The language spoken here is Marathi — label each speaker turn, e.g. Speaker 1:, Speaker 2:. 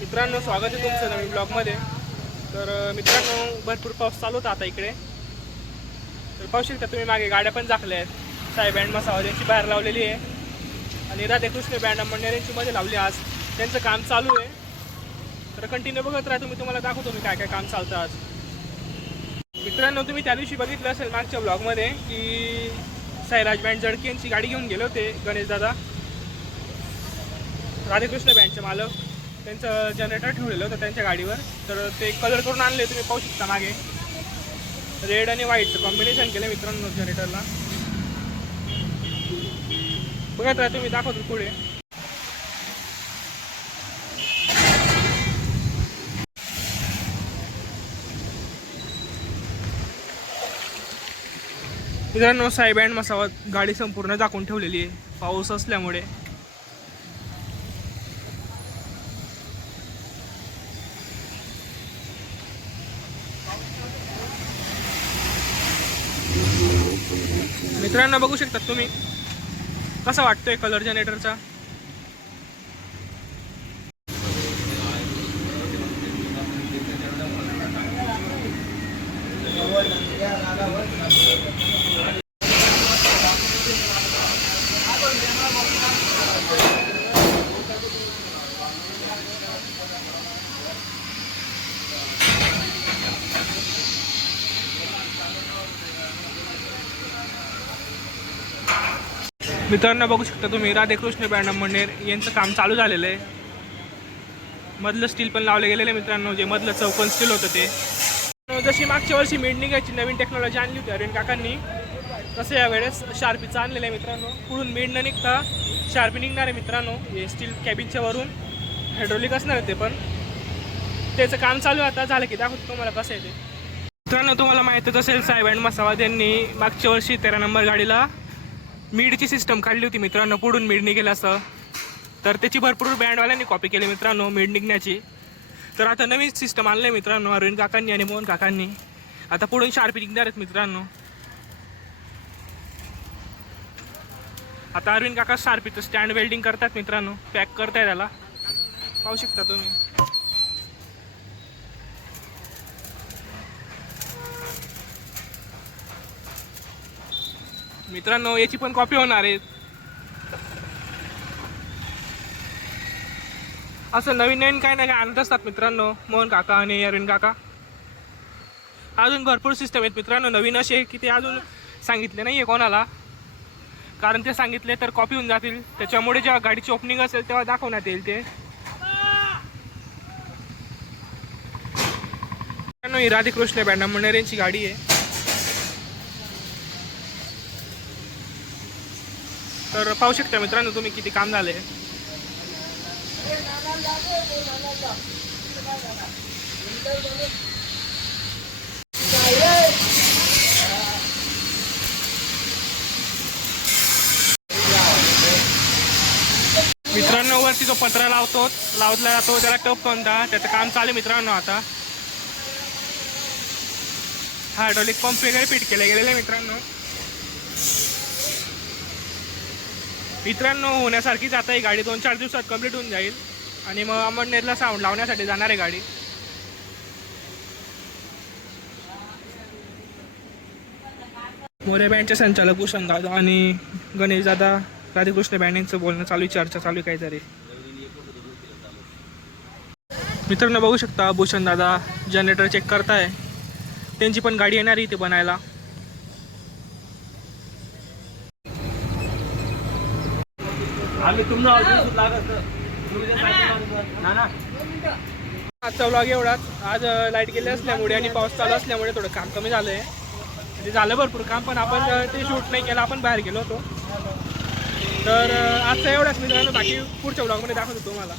Speaker 1: मित्रांनो स्वागत आहे तुमचं नवीन ब्लॉगमध्ये. तर मित्रांनो भरपूर पाऊस चालू होता आता इकडे. तर पाहू शकता तुम्ही मागे गाड्या पण झाकल्या आहेत. साई बँड मसावा यांची बाहेर लावलेली आहे. आणि राधेकृष्ण बँड मंडळ यांची मध्ये लावली आज. त्यांचं काम चालू आहे. तर कंटिन्यू बघत राहा तुम्ही तुम्हाला दाखवतो मी काय काय काम चालतं आज. मित्रांनो तुम्ही त्या दिवशी बघितलं असेल मागच्या ब्लॉगमध्ये की साईराज बँड जडकी यांची गाडी घेऊन गेले होते गणेश दादा. राधेकृष्ण बँडचे मालक. त्यांचं जनरेटर ठेवलेलं होतं त्यांच्या गाडीवर. तर ते कलर करून आणले तुम्ही पाहू शकता मागे. रेड आणि व्हाईटचं कॉम्बिनेशन केलं मित्रांनो जनरेटरला बघत राहा तुम्ही दाखवतो पुढे. मित्रांनो साई बँड मसावत गाडी संपूर्ण झाकून ठेवलेली आहे. पाऊस असल्यामुळे. मित्रांनो बघू शकतात तुम्ही कसा वाटतोय कलर जनरेटरचा मित्रांनो बघू शकता तुम्ही राधेकृष्ण बँड मंडेर यांचं काम चालू झालेलं आहे. मधलं स्टील पण लावलं गेलेलं आहे मित्रांनो जे मधलं चौकन स्टील होतं ते. जशी मागच्या वर्षी मेड निघायची नवीन टेक्नॉलॉजी आणली होती अरविंद काकांनी तसं यावेळेस शार्पीचं आणलेलं आहे मित्रांनो. पुढून मेड न निघता शार्पी निघणार आहे मित्रांनो हे स्टील कॅबिनच्या वरून. हायड्रोलिक असणार आहे ते पण. त्याचं काम चालू आहे आता झालं की दाखवतो तुम्हाला कसं आहे ते. मित्रांनो तुम्हाला माहीतच असेल साहेब अँड मसावाद यांनी मागच्या वर्षी तेरा नंबर गाडीला मीडची सिस्टम काढली होती मित्रांनो पुढून मीड निघेल असं. तर त्याची भरपूर बँडवाल्यांनी कॉपी केली मित्रांनो मीड निघण्याची. तर आता नवीन सिस्टम आणलं आहे मित्रांनो अरविंद काकांनी आणि मोहन काकांनी. आता पुढून शार्पी निघणार आहेत मित्रांनो. आता अरविंद काका शार्पीचं स्टँड वेल्डिंग करतात मित्रांनो. पॅक करताय त्याला. पाहू शकता तुम्ही. मित्रांनो याची पण कॉपी होणार आहे. असं नवीन नवीन काय नाही काय आणत असतात मित्रांनो. मोहन काका आणि अरविंद काका. अजून भरपूर सिस्टम आहेत मित्रांनो नवीन असे की ते अजून सांगितले नाही आहे कोणाला. कारण ते सांगितले तर कॉपी होऊन जातील. त्याच्यामुळे जेव्हा गाडीची ओपनिंग असेल तेव्हा दाखवण्यात येईल ते. मित्रांनो, ही राधेकृष्ण बँडा मंडळ यांची गाडी आहे. तर पाहू शकता मित्रांनो तुम्ही किती काम झाले मित्रांनो वरती जो पत्रा लावतो लावला जातो त्याला टप कोणता त्याचं काम चालू मित्रांनो आता. हायड्रॉलिक पंप वगैरे फिट केले गेलेले आहे मित्रांनो. मित्रांनो होण्यासारखीच आता ही गाडी दोन चार दिवसात कंप्लीट होऊन जाईल. आणि मग अंबडनेरला साऊंड लावण्यासाठी जाणार आहे गाडी. मोरे बँडचे संचालक भूषण दादा आणि गणेश दादा राधेकृष्ण बँड यांचं बोलणं चालू चर्चा चालू काहीतरी. मित्रांनो बघू शकता भूषण दादा जनरेटर चेक करताय. त्यांची पण गाडी येणार आहे इथे बनायला.
Speaker 2: आम्ही तुमचं
Speaker 1: आजचा व्लॉग एवढाच आज लाइट गेली असल्यामुळे आणि पाऊस चालू असल्यामुळे थोडं काम कमी झालं आहे म्हणजे झालं भरपूर काम पण आपण ते शूट नाही केलं आपण बाहेर गेलो होतो. तर आजचा एवढाच मित्रांनो. बाकी पुढच्या व्लॉगमध्ये दाखवतो तुम्हाला.